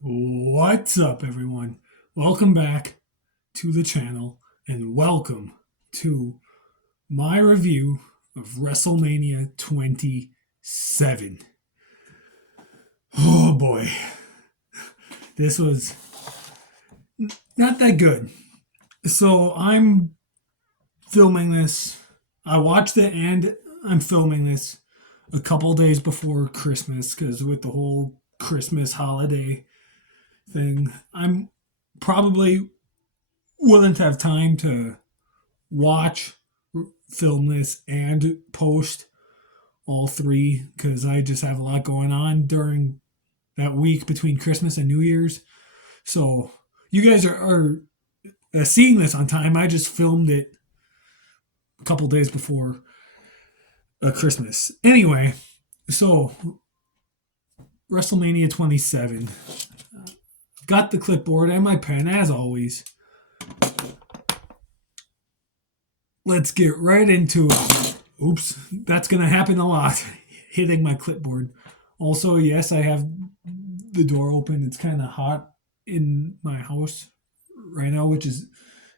What's up, everyone? Welcome back to the channel and welcome to my review of WrestleMania 27. Oh boy, this was not that good. So I'm filming this. I watched it and I'm filming this a couple days before Christmas because with the whole Christmas holiday thing, I'm probably wouldn't have time to watch, film this, and post all three because I just have a lot going on during that week between Christmas and New Year's. So you guys are seeing this on time. I just filmed it a couple days before Christmas. Anyway, so WrestleMania 27. Got the clipboard and my pen as always. Let's get right into it. Oops, that's going to happen a lot. Hitting my clipboard. Also, yes, I have the door open. It's kind of hot in my house right now, which is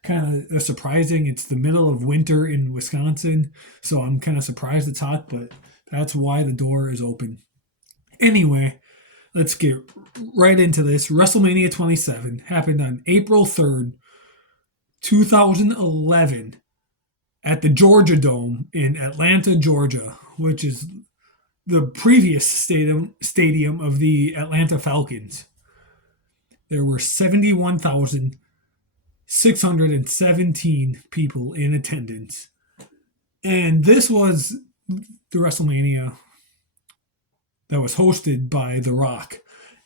kind of surprising. It's the middle of winter in Wisconsin, so I'm kind of surprised it's hot, but that's why the door is open. Anyway, let's get right into this. WrestleMania 27 happened on April 3rd, 2011 at the Georgia Dome in Atlanta, Georgia, which is the previous stadium of the Atlanta Falcons. There were 71,617 people in attendance. And this was the WrestleMania that was hosted by The Rock.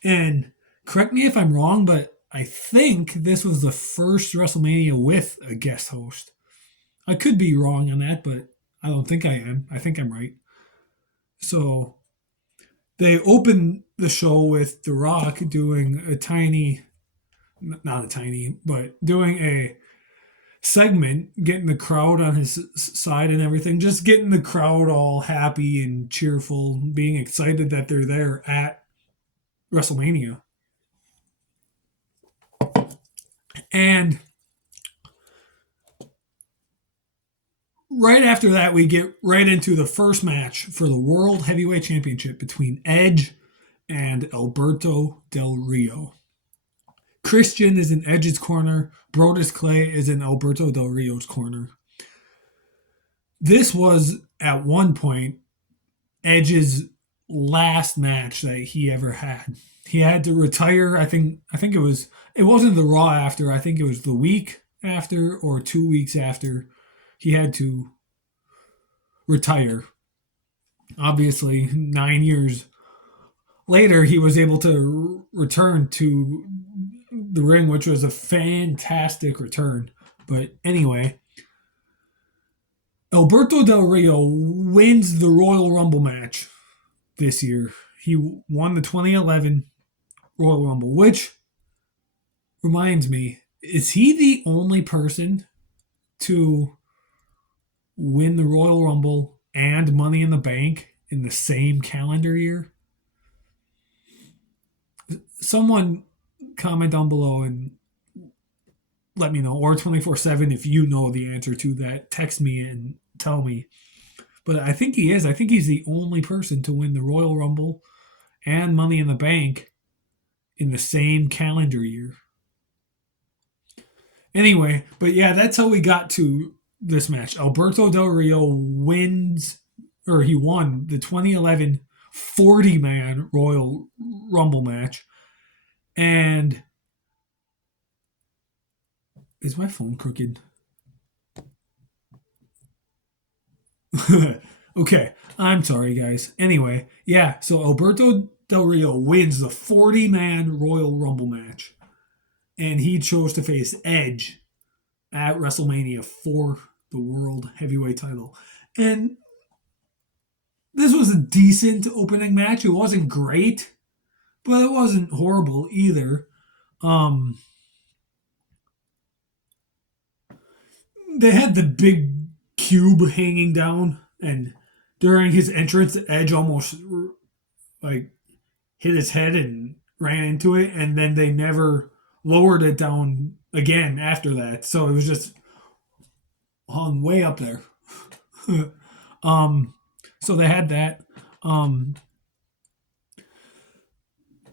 And correct me if I'm wrong, but I think this was the first WrestleMania with a guest host. I could be wrong on that, but I don't think I am. I think I'm right. So they opened the show with The Rock doing but doing a segment, getting the crowd on his side and everything, just getting the crowd all happy and cheerful, being excited that they're there at WrestleMania. And right after that, we get right into the first match for the World Heavyweight Championship between Edge and Alberto Del Rio. Christian is in Edge's corner. Brodus Clay is in Alberto Del Rio's corner. This was, at one point, Edge's last match that he ever had. He had to retire. It wasn't the Raw after. I think it was the week after or 2 weeks after he had to retire. Obviously, 9 years later, he was able to return to the ring, which was a fantastic return. But anyway, Alberto Del Rio wins the Royal Rumble match this year. He won the 2011 Royal Rumble, which reminds me, is he the only person to win the Royal Rumble and Money in the Bank in the same calendar year? Someone comment down below and let me know, or 24/7 if you know the answer to that. Text me and tell me. But I think he is. I think he's the only person to win the Royal Rumble and Money in the Bank in the same calendar year. Anyway, but yeah, that's how we got to this match. Alberto Del Rio he won the 2011 40-man Royal Rumble match. And is my phone crooked? Okay, I'm sorry, guys. Anyway, yeah, so Alberto Del Rio wins the 40-man Royal Rumble match. And he chose to face Edge at WrestleMania for the World Heavyweight title. And this was a decent opening match. It wasn't great, but it wasn't horrible either. They had the big cube hanging down, and during his entrance, Edge almost like hit his head and ran into it, and then they never lowered it down again after that. So it was just hung way up there. um, so they had that. Um,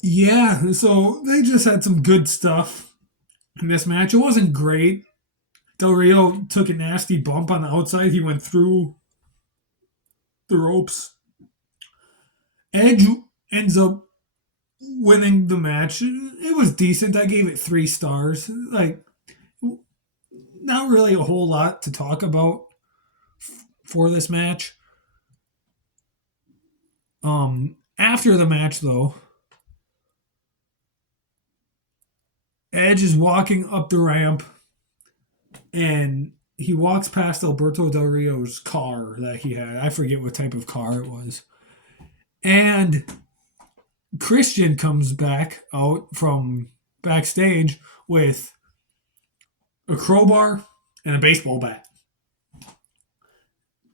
yeah, so they just had some good stuff in this match. It wasn't great. Del Rio took a nasty bump on the outside. He went through the ropes. Edge ends up winning the match. It was decent. I gave it 3 stars. Like, not really a whole lot to talk about for this match. After the match, though, Edge is walking up the ramp and he walks past Alberto Del Rio's car that he had. I forget what type of car it was. And Christian comes back out from backstage with a crowbar and a baseball bat.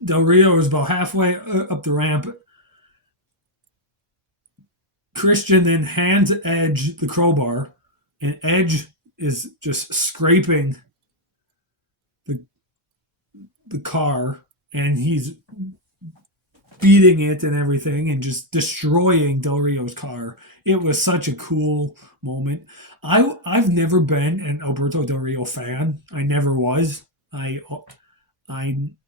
Del Rio is about halfway up the ramp. Christian then hands Edge the crowbar, and Edge is just scraping the car, and he's beating it and everything and just destroying Del Rio's car. It was such a cool moment. I've never been an Alberto Del Rio fan. I never was. I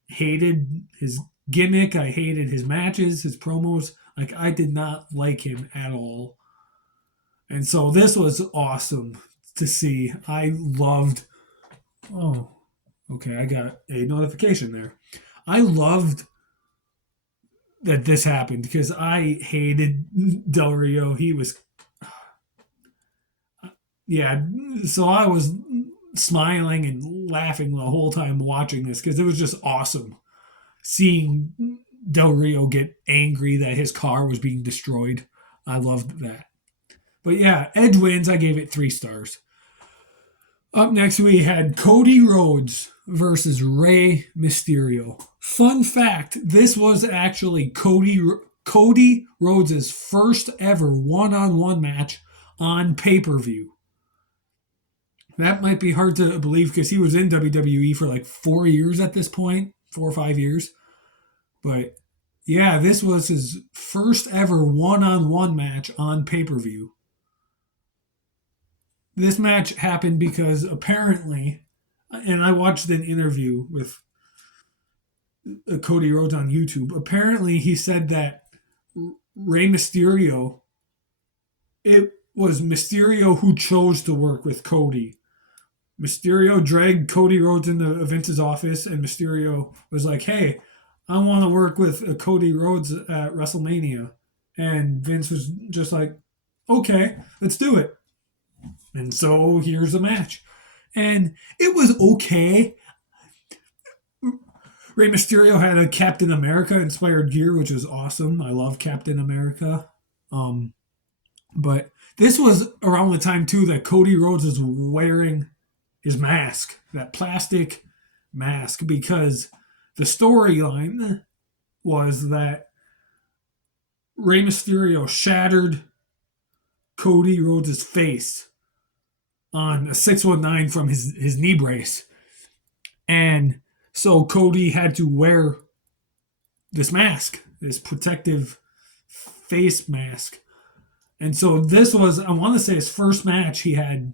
hated his gimmick. I hated his matches, his promos. Like, I did not like him at all. And so this was awesome to see. I loved. Oh, okay. I got a notification there. I loved that this happened because I hated Del Rio. He was, yeah. So I was smiling and laughing the whole time watching this because it was just awesome seeing Del Rio get angry that his car was being destroyed. I loved that. But yeah, Edge wins. I gave it 3 stars. Up next, we had Cody Rhodes versus Rey Mysterio. Fun fact, this was actually Cody Rhodes' first ever one-on-one match on pay-per-view. That might be hard to believe because he was in WWE for like 4 years at this point, 4 or 5 years. But yeah, this was his first ever one-on-one match on pay-per-view. This match happened because apparently, and I watched an interview with Cody Rhodes on YouTube. Apparently, he said that Rey Mysterio, it was Mysterio who chose to work with Cody. Mysterio dragged Cody Rhodes into Vince's office, and Mysterio was like, "Hey, I want to work with Cody Rhodes at WrestleMania." And Vince was just like, "Okay, let's do it." And so here's the match. And it was okay. Rey Mysterio had a Captain America inspired gear, which was awesome. I love Captain America. But this was around the time, too, that Cody Rhodes was wearing his mask, that plastic mask, because the storyline was that Rey Mysterio shattered Cody Rhodes' face on a 619 from his knee brace. And so Cody had to wear this mask, this protective face mask. And so this was, I want to say, his first match he had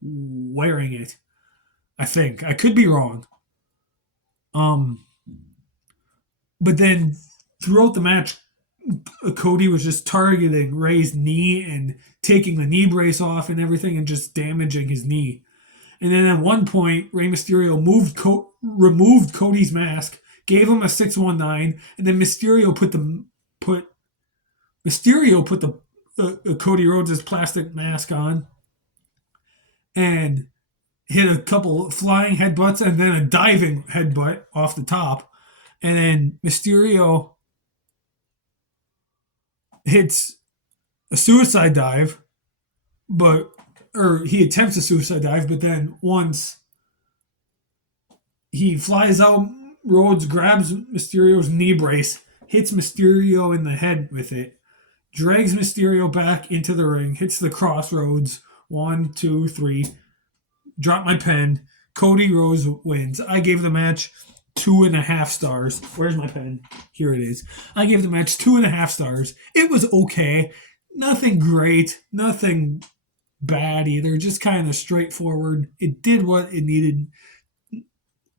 wearing it. I think. I could be wrong. But then throughout the match, Cody was just targeting Rey's knee and taking the knee brace off and everything and just damaging his knee. And then at one point, Rey Mysterio removed Cody's mask, gave him a 619, and then Mysterio put the Cody Rhodes' plastic mask on and hit a couple flying headbutts and then a diving headbutt off the top. And then Mysterio hits a suicide dive, or he attempts a suicide dive, but then once he flies out, Rhodes grabs Mysterio's knee brace, hits Mysterio in the head with it, drags Mysterio back into the ring, hits the crossroads. 1, 2, 3. Drop my pen. Cody Rhodes wins. I gave the match 2.5 stars. Where's my pen? Here it is. I gave the match 2.5 stars. It was okay. Nothing great. Nothing bad either. Just kind of straightforward. It did what it needed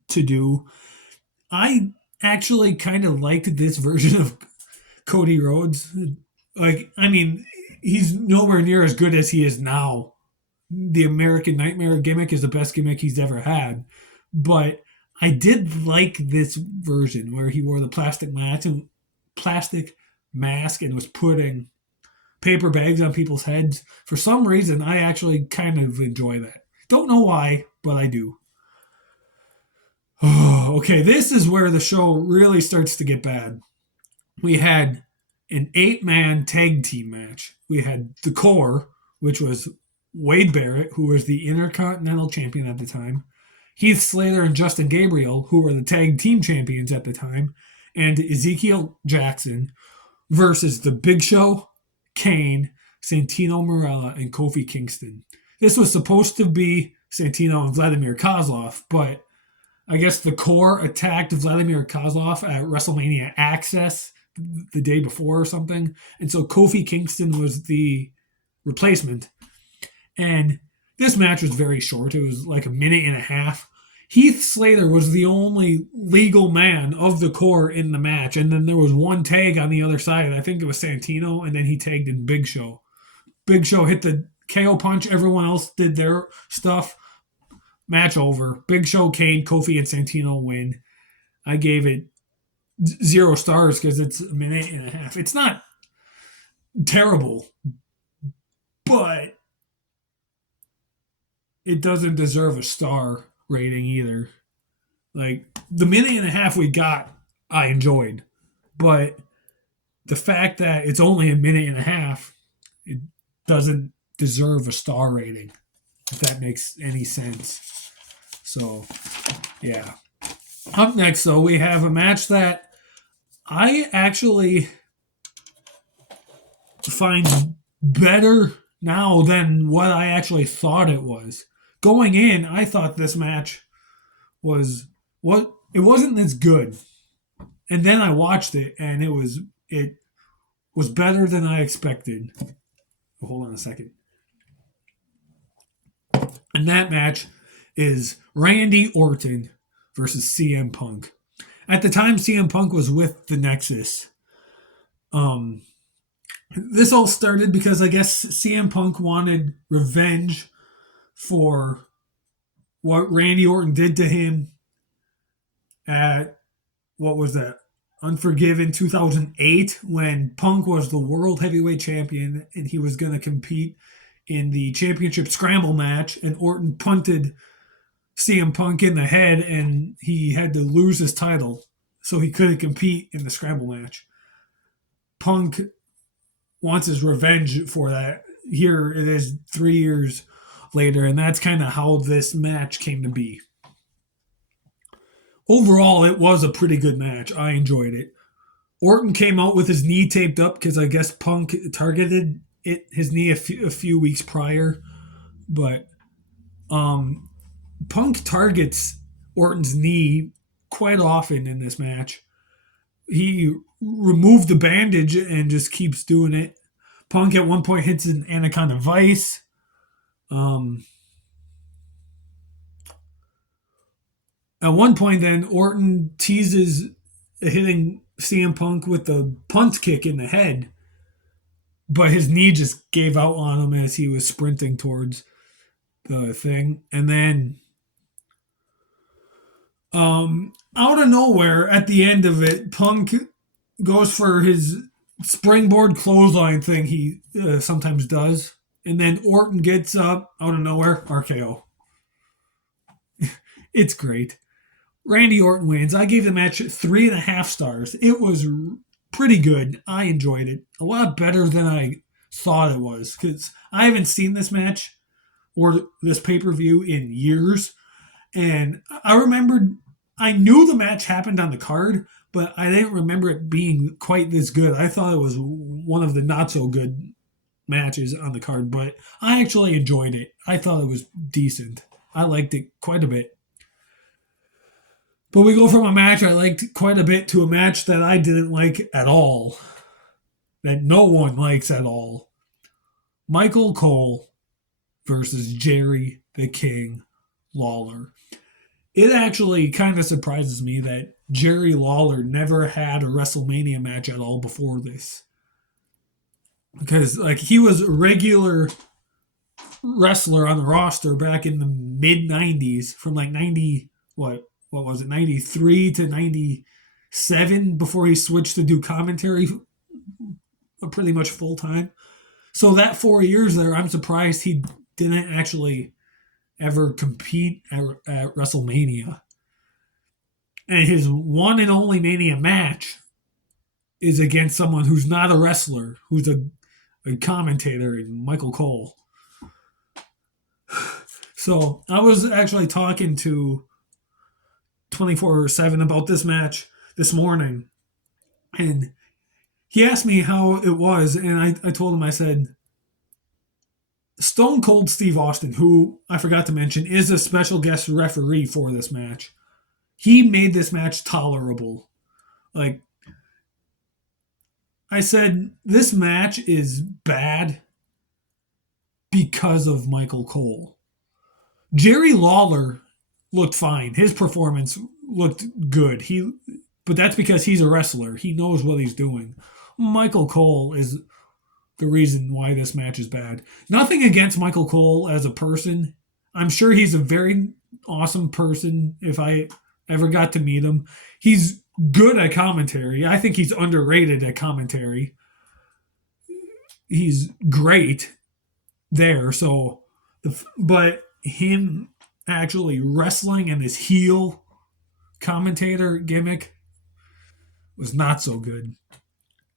to do. I actually kind of liked this version of Cody Rhodes. Like, I mean, he's nowhere near as good as he is now. The American Nightmare gimmick is the best gimmick he's ever had. But I did like this version where he wore the plastic mask and was putting paper bags on people's heads. For some reason, I actually kind of enjoy that. Don't know why, but I do. Okay, this is where the show really starts to get bad. We had an 8-man tag team match. We had the Core, which was Wade Barrett, who was the Intercontinental Champion at the time, Heath Slater and Justin Gabriel, who were the tag team champions at the time, and Ezekiel Jackson versus the Big Show, Kane, Santino Marella, and Kofi Kingston. This was supposed to be Santino and Vladimir Kozlov, but I guess the Core attacked Vladimir Kozlov at WrestleMania Access the day before or something. And so Kofi Kingston was the replacement. And this match was very short. It was like a minute and a half. Heath Slater was the only legal man of the Core in the match. And then there was one tag on the other side. I think it was Santino, and then he tagged in Big Show. Big Show hit the KO punch. Everyone else did their stuff. Match over. Big Show, Kane, Kofi, and Santino win. I gave it 0 stars because it's a minute and a half. It's not terrible, but it doesn't deserve a star rating either. Like, the minute and a half we got, I enjoyed. But the fact that it's only a minute and a half, it doesn't deserve a star rating, if that makes any sense. So, yeah. Up next, though, we have a match that I actually find better now than what I actually thought it was. Going in, I thought this match was it wasn't as good. And then I watched it, and it was better than I expected. Hold on a second. And that match is Randy Orton versus CM Punk. At the time, CM Punk was with the Nexus. This all started because I guess CM Punk wanted revenge for what Randy Orton did to him at, what was that, Unforgiven 2008, when Punk was the World Heavyweight Champion and he was going to compete in the championship scramble match, and Orton punted CM Punk in the head and he had to lose his title so he couldn't compete in the scramble match. Punk wants his revenge for that. Here it is 3 years later, and that's kind of how this match came to be. Overall, it was a pretty good match. I enjoyed it. Orton came out with his knee taped up because I guess Punk targeted his knee a few weeks prior. But Punk targets Orton's knee quite often in this match. He removed the bandage and just keeps doing it. Punk at one point hits an Anaconda Vice. At one point, then, Orton teases hitting CM Punk with the punt kick in the head, but his knee just gave out on him as he was sprinting towards the thing. And then, out of nowhere, at the end of it, Punk goes for his springboard clothesline thing he sometimes does, and then Orton gets up out of nowhere, RKO. It's great. Randy Orton wins. I gave the match 3.5 stars. It was pretty good. I enjoyed it. A lot better than I thought it was, because I haven't seen this match or this pay-per-view in years. And I remembered, I knew the match happened on the card, but I didn't remember it being quite this good. I thought it was one of the not so good matches on the card, but I actually enjoyed it. I thought it was decent. I liked it quite a bit. But we go from a match I liked quite a bit to a match that I didn't like at all, that no one likes at all. Michael Cole versus Jerry the King Lawler. It actually kind of surprises me that Jerry Lawler never had a WrestleMania match at all before this. Because like he was a regular wrestler on the roster back in the mid 90s from like 90 what was it 93 to 97 before he switched to do commentary pretty much full time. So that 4 years there, I'm surprised he didn't actually ever compete at WrestleMania. And his one and only Mania match is against someone who's not a wrestler, who's a commentator, Michael Cole. So I was actually talking to 24/7 about this match this morning, and he asked me how it was, and I told him, I said, Stone Cold Steve Austin, who I forgot to mention is a special guest referee for this match, he made this match tolerable. Like, I said, this match is bad because of Michael Cole. Jerry Lawler looked fine. His performance looked good. But that's because he's a wrestler. He knows what he's doing. Michael Cole is the reason why this match is bad. Nothing against Michael Cole as a person. I'm sure he's a very awesome person if I ever got to meet him. He's good at commentary. I think he's underrated at commentary. He's great there. But him actually wrestling and his heel commentator gimmick was not so good.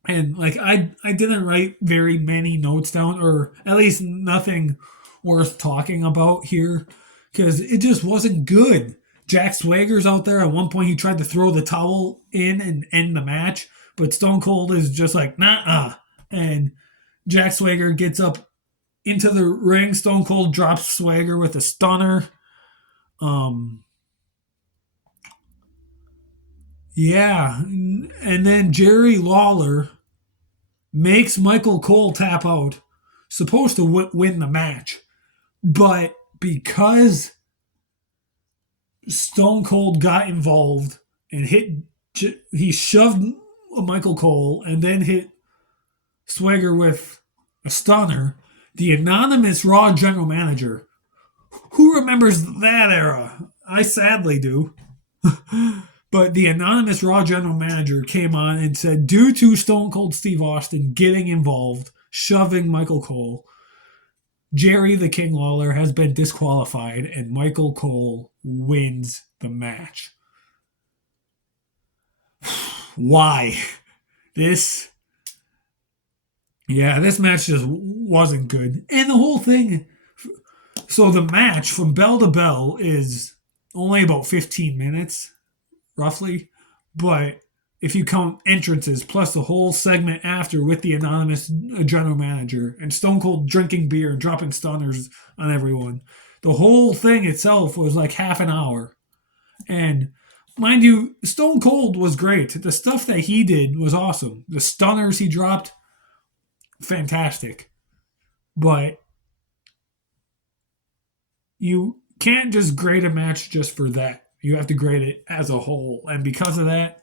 And like I didn't write very many notes down, or at least nothing worth talking about here, because it just wasn't good. Jack Swagger's out there. At one point he tried to throw the towel in and end the match, but Stone Cold is just like, nah. And Jack Swagger gets up into the ring. Stone Cold drops Swagger with a stunner. Yeah. And then Jerry Lawler makes Michael Cole tap out, supposed to win the match. But because Stone Cold got involved and he shoved Michael Cole and then hit Swagger with a stunner, the anonymous Raw general manager, who remembers that era? I sadly do. But the anonymous Raw general manager came on and said, due to Stone Cold Steve Austin getting involved, shoving Michael Cole, Jerry the King Lawler has been disqualified and Michael Cole wins the match. Why? This match just wasn't good. And the whole thing, so the match from bell to bell is only about 15 minutes, roughly. But if you count entrances plus the whole segment after with the anonymous general manager and Stone Cold drinking beer and dropping stunners on everyone, the whole thing itself was like half an hour. And mind you, Stone Cold was great. The stuff that he did was awesome. The stunners he dropped, fantastic. But you can't just grade a match just for that. You have to grade it as a whole. And because of that,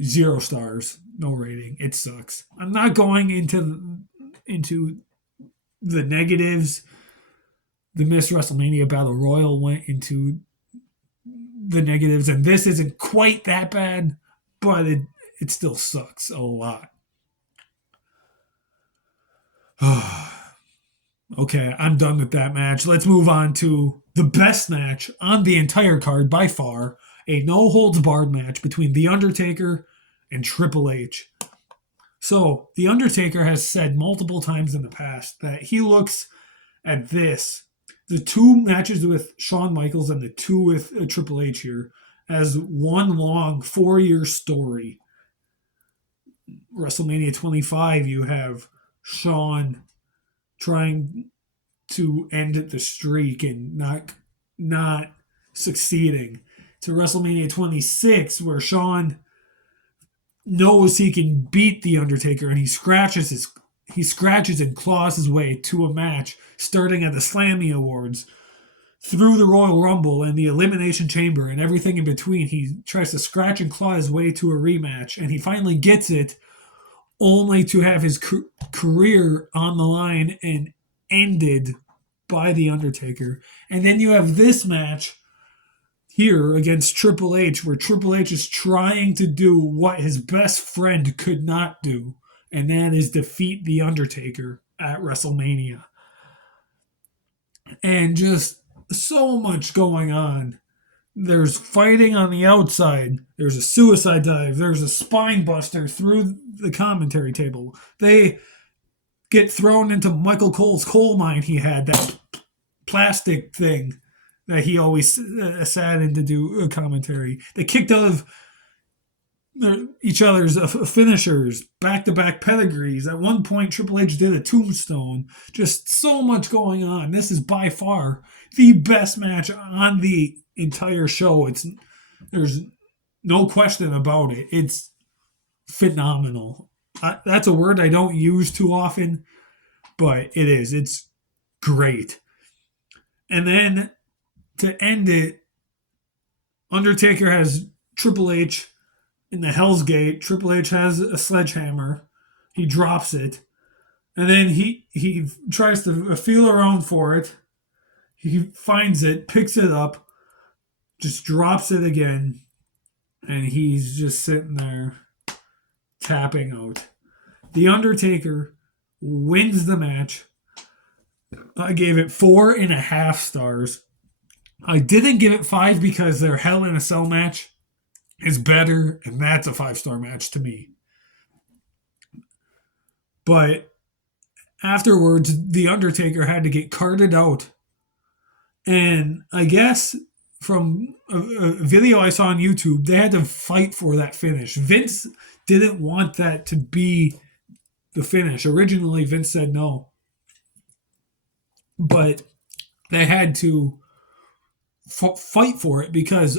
0 stars, no rating. It sucks. I'm not going into the negatives. The Miss WrestleMania Battle Royal went into the negatives, and this isn't quite that bad, but it still sucks a lot. Okay, I'm done with that match. Let's move on to the best match on the entire card by far, a no-holds-barred match between The Undertaker and Triple H. So, The Undertaker has said multiple times in the past that he looks at this, the 2 matches with Shawn Michaels and the 2 with Triple H here, as one long 4-year story. WrestleMania 25, you have Shawn trying to end the streak and not succeeding. To WrestleMania 26, where Shawn knows he can beat the Undertaker, and he scratches and claws his way to a match starting at the Slammy Awards, through the Royal Rumble and the Elimination Chamber and everything in between. He tries to scratch and claw his way to a rematch, and he finally gets it, only to have his career on the line and ended by The Undertaker. And then you have this match here against Triple H, where Triple H is trying to do what his best friend could not do, and that is defeat The Undertaker at WrestleMania. And just so much going on. There's fighting on the outside. There's a suicide dive. There's a spine buster through the commentary table. They get thrown into Michael Cole's coal mine he had, that plastic thing that he always sat in to do a commentary. They kicked out of each other's finishers, back-to-back pedigrees. At one point, Triple H did a tombstone. Just so much going on. This is by far the best match on the entire show. There's no question about it. It's phenomenal. That's a word I don't use too often, but it is. It's great. And then to end it, Undertaker has Triple H in the Hell's Gate. Triple H has a sledgehammer. He drops it. And then he tries to feel around for it. He finds it, picks it up, just drops it again. And he's just sitting there tapping out. The Undertaker wins the match. I gave it 4.5 stars. I didn't give it 5 because their Hell in a Cell match is better, and that's a 5-star match to me. But afterwards, The Undertaker had to get carted out. And I guess from a video I saw on YouTube, they had to fight for that finish. Vince didn't want that to be the finish. Originally, Vince said no. But they had to fight for it because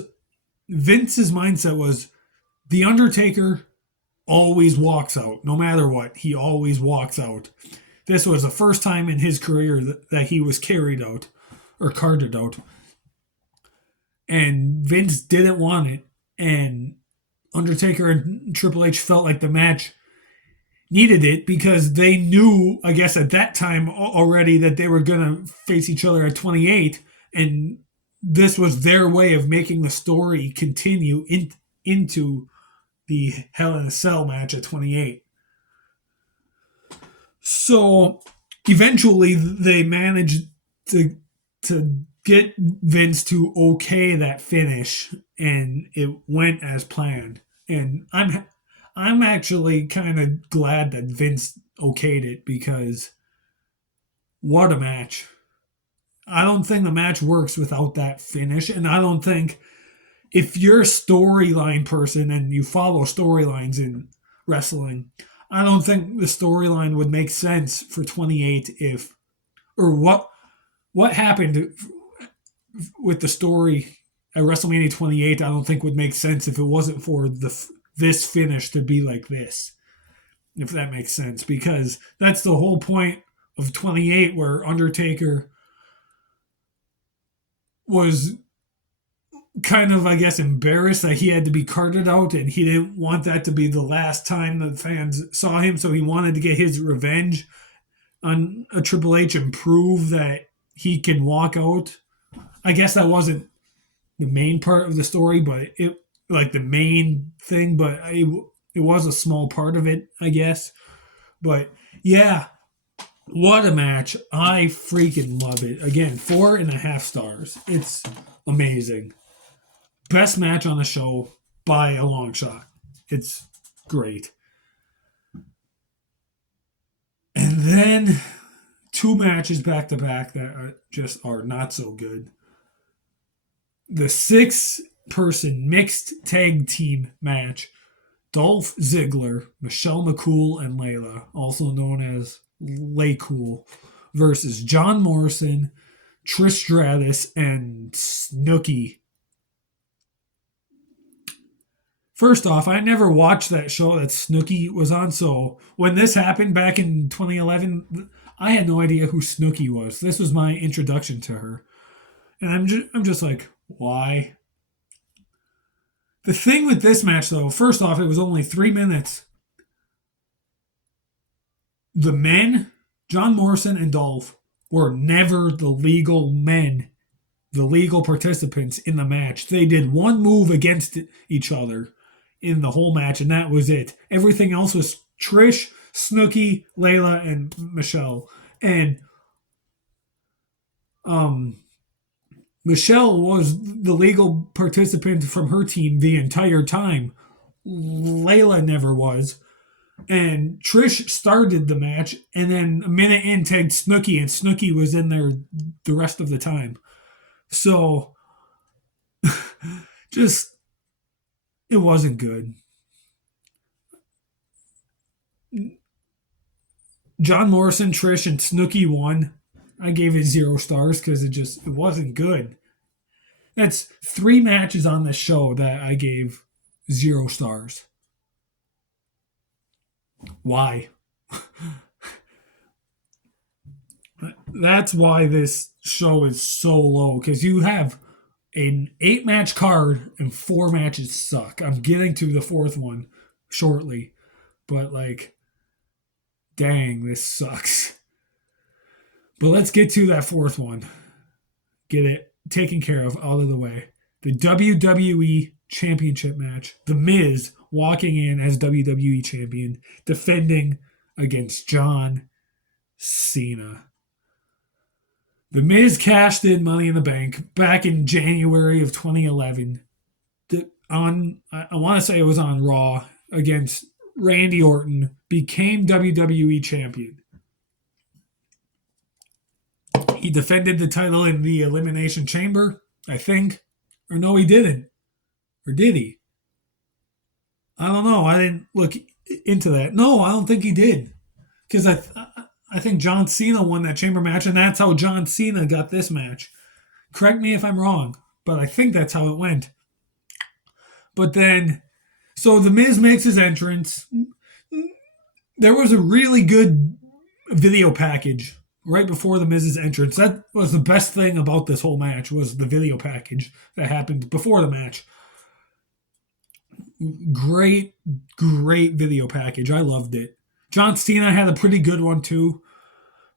Vince's mindset was The Undertaker always walks out. No matter what, he always walks out. This was the first time in his career that he was carried out or carted out. And Vince didn't want it. And Undertaker and Triple H felt like the match needed it because they knew, I guess at that time already, that they were going to face each other at 28. And this was their way of making the story continue into the Hell in a Cell match at 28. So eventually they managed to get Vince to okay that finish, and it went as planned. And I'm actually kind of glad that Vince okayed it because what a match. I don't think the match works without that finish, and I don't think if you're a storyline person and you follow storylines in wrestling, I don't think the storyline would make sense for 28 if, or what happened with the story at WrestleMania 28, I don't think would make sense if it wasn't for this finish to be like this, if that makes sense, because that's the whole point of 28, where Undertaker was kind of, I guess, embarrassed that he had to be carted out, and he didn't want that to be the last time the fans saw him, so he wanted to get his revenge on a Triple H and prove that he can walk out. I guess that wasn't the main part of the story, but it, like, the main thing, but it was a small part of it, I guess. But yeah, what a match. I freaking love it. Again, 4.5 stars. It's amazing. Best match on the show by a long shot. It's great. And then 2 matches back to back that just are not so good. The 6 person mixed tag team match. Dolph Ziggler, Michelle McCool, and Layla, also known as Laycool, versus John Morrison, Trish Stratus, and Snooki. First off, I never watched that show that Snooki was on, so when this happened back in 2011, I had no idea who Snooki was. This was my introduction to her. And I'm just like, why? The thing with this match, though, first off, it was only 3 minutes. The men, John Morrison and Dolph, were never the legal men, the legal participants in the match. They did one move against each other in the whole match, and that was it. Everything else was Trish, Snooki, Layla, and Michelle. And Michelle was the legal participant from her team the entire time. Layla never was. And Trish started the match, and then a minute in tagged Snooki, and Snooki was in there the rest of the time. So, just, it wasn't good. John Morrison, Trish, and Snooki won. I gave it 0 stars because it wasn't good. That's 3 matches on this show that I gave 0 stars. Why? That's why this show is so low, because you have an 8-match card and 4 matches suck. I'm getting to the 4th one shortly, but like, dang, this sucks. But let's get to that 4th one. Get it taken care of, out of the way. The WWE Championship match. The Miz walking in as WWE Champion, defending against John Cena. The Miz cashed in Money in the Bank back in January of 2011. I want to say it was on Raw against Randy Orton, became WWE Champion. He defended the title in the Elimination Chamber, I think. Or no, he didn't. Or did he? I don't know. I didn't look into that. No, I don't think he did. Because I think John Cena won that chamber match, and that's how John Cena got this match. Correct me if I'm wrong, but I think that's how it went. But then, so The Miz makes his entrance. There was a really good video package right before The Miz's entrance. That was the best thing about this whole match, was the video package that happened before the match. Great video package. I loved it. John Cena had a pretty good one too.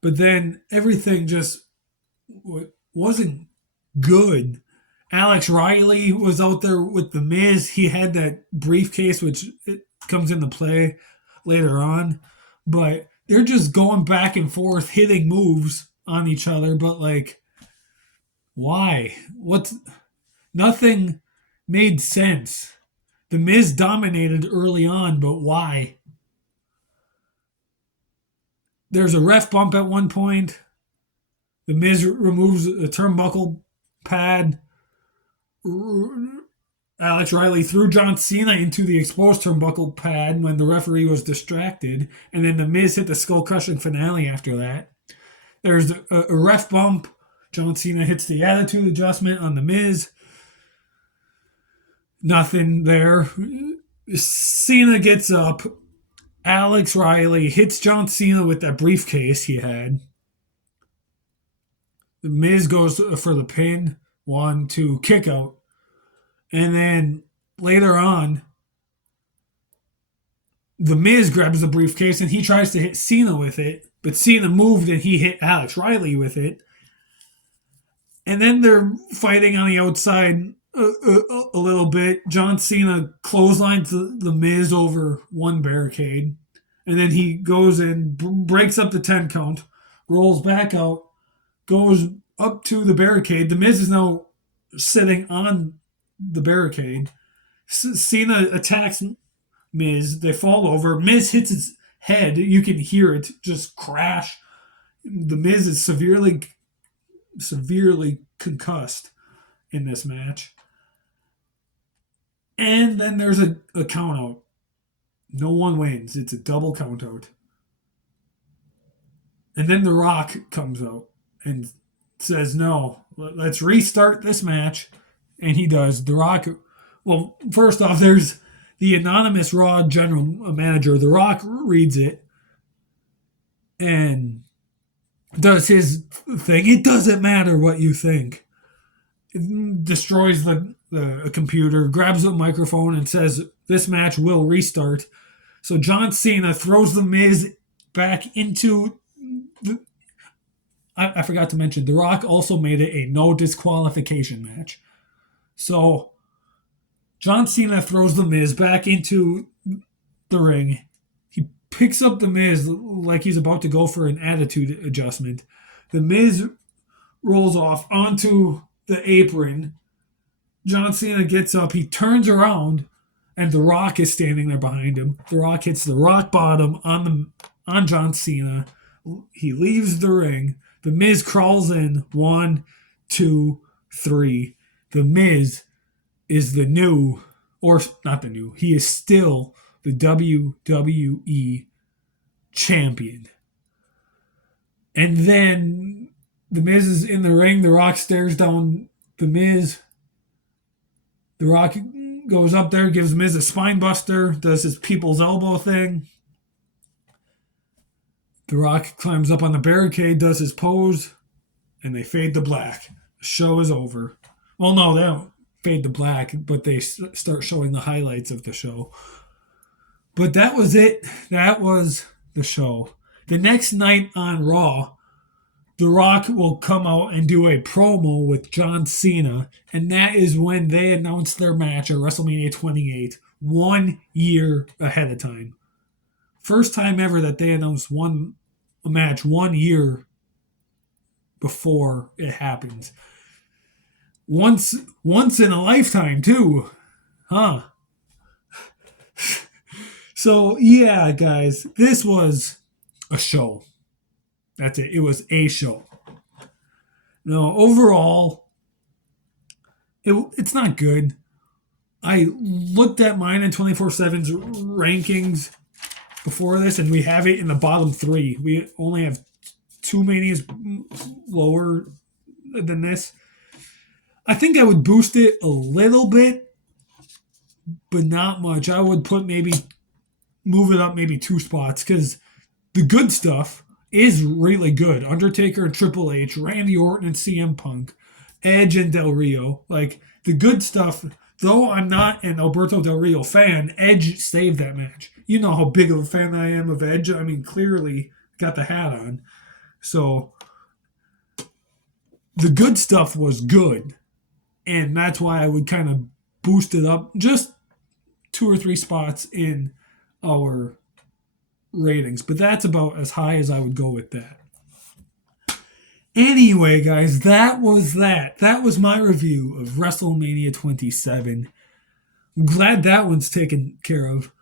But then everything just wasn't good. Alex Riley was out there with The Miz. He had that briefcase, which it comes into play later on. But they're just going back and forth, hitting moves on each other. But like, why? Nothing made sense. The Miz dominated early on, but why? There's a ref bump at one point. The Miz removes the turnbuckle pad. Alex Riley threw John Cena into the exposed turnbuckle pad when the referee was distracted. And then The Miz hit the skull-crushing finale after that. There's a ref bump. John Cena hits the attitude adjustment on The Miz. Nothing there. Cena gets up. Alex Riley hits John Cena with that briefcase he had. The Miz goes for the pin. 1, 2, kick out. And then later on, The Miz grabs the briefcase and he tries to hit Cena with it. But Cena moved and he hit Alex Riley with it. And then they're fighting on the outside a little bit. John Cena clotheslines the Miz over one barricade. And then he goes in, breaks up the 10 count, rolls back out, goes up to the barricade. The Miz is now sitting on the barricade. Cena attacks Miz. They fall over. Miz hits his head. You can hear it just crash. The Miz is severely concussed in this match. And then there's a count out. No one wins. It's a double count out. And then The Rock comes out and says, no, let's restart this match. And he does. The Rock, well, first off, there's the anonymous Raw general manager. The Rock reads it and does his thing. It doesn't matter what you think. It destroys the computer, grabs the microphone, and says, this match will restart. So John Cena throws The Miz back into the. I forgot to mention, The Rock also made it a no disqualification match. So John Cena throws The Miz back into the ring. He picks up The Miz like he's about to go for an attitude adjustment. The Miz rolls off onto the apron. John Cena gets up. He turns around, and The Rock is standing there behind him. The Rock hits the rock bottom on John Cena. He leaves the ring. The Miz crawls in. 1, 2, 3. The Miz is the new, or not the new, he is still the WWE champion. And then The Miz is in the ring. The Rock stares down The Miz. The Rock goes up there, gives Miz a spine buster, does his people's elbow thing. The Rock climbs up on the barricade, does his pose, and they fade to black. The show is over. Well, no, they don't fade to black, but they start showing the highlights of the show. But that was it. That was the show. The next night on Raw, The Rock will come out and do a promo with John Cena, and that is when they announce their match at WrestleMania 28, 1 year ahead of time. First time ever that they announced a match 1 year before it happens. Once in a lifetime too, huh? So yeah, guys, this was a show. That's it. It was a show. No, overall, it's not good. I looked at mine in 24/7's rankings before this, and we have it in the bottom 3. We only have 2 manias lower than this. I think I would boost it a little bit, but not much. I would move it up maybe 2 spots, because the good stuff is really good. Undertaker and Triple H, Randy Orton and CM Punk, Edge and Del Rio. Like, the good stuff, though I'm not an Alberto Del Rio fan, Edge saved that match. You know how big of a fan I am of Edge. I mean, clearly got the hat on. So, the good stuff was good. And that's why I would kind of boost it up just 2 or 3 spots in our ratings. But that's about as high as I would go with that. Anyway, guys, that was that. That was my review of WrestleMania 27. I'm glad that one's taken care of.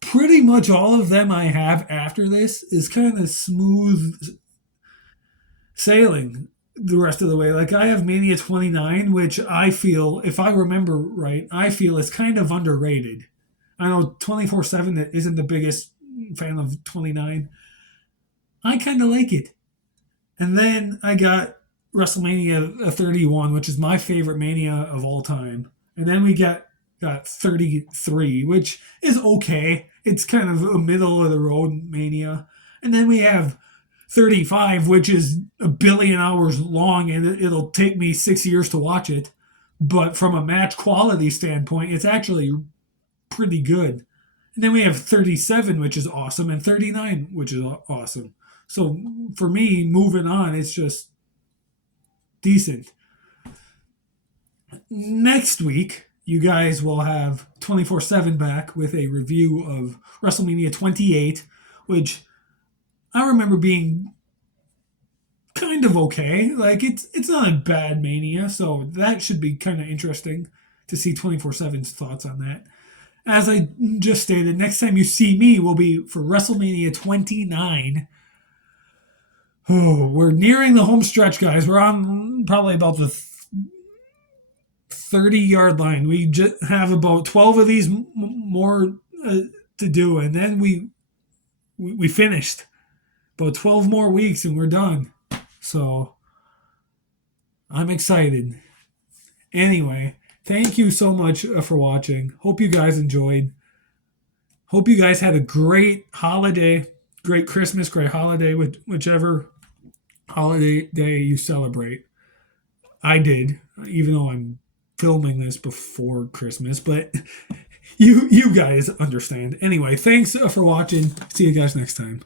Pretty much all of them I have after this is kind of smooth sailing the rest of the way. Like, I have Mania 29, which I feel, if I remember right, I feel is kind of underrated. I know 24/7 that isn't the biggest fan of 29. I kind of like it. And then I got WrestleMania 31, which is my favorite Mania of all time. And then we got 33, which is okay. It's kind of a middle of the road Mania. And then we have 35, which is a billion hours long, and it'll take me 6 years to watch it. But from a match quality standpoint, it's actually pretty good. And then we have 37, which is awesome, and 39, which is awesome. So for me, moving on, it's just decent. Next week, you guys will have 24/7 back with a review of WrestleMania 28, which I remember being kind of okay. Like, it's not a bad Mania, so that should be kind of interesting to see 24/7's thoughts on that. As I just stated, next time you see me will be for WrestleMania 29. Oh, we're nearing the home stretch, guys. We're on probably about the 30-yard line. We just have about 12 of these more to do, and then we finished. About 12 more weeks, and we're done. So I'm excited. Anyway, thank you so much for watching. Hope you guys enjoyed. Hope you guys had a great holiday, great Christmas, great holiday, whichever holiday day you celebrate. I did, even though I'm filming this before Christmas, but you guys understand. Anyway, thanks for watching. See you guys next time.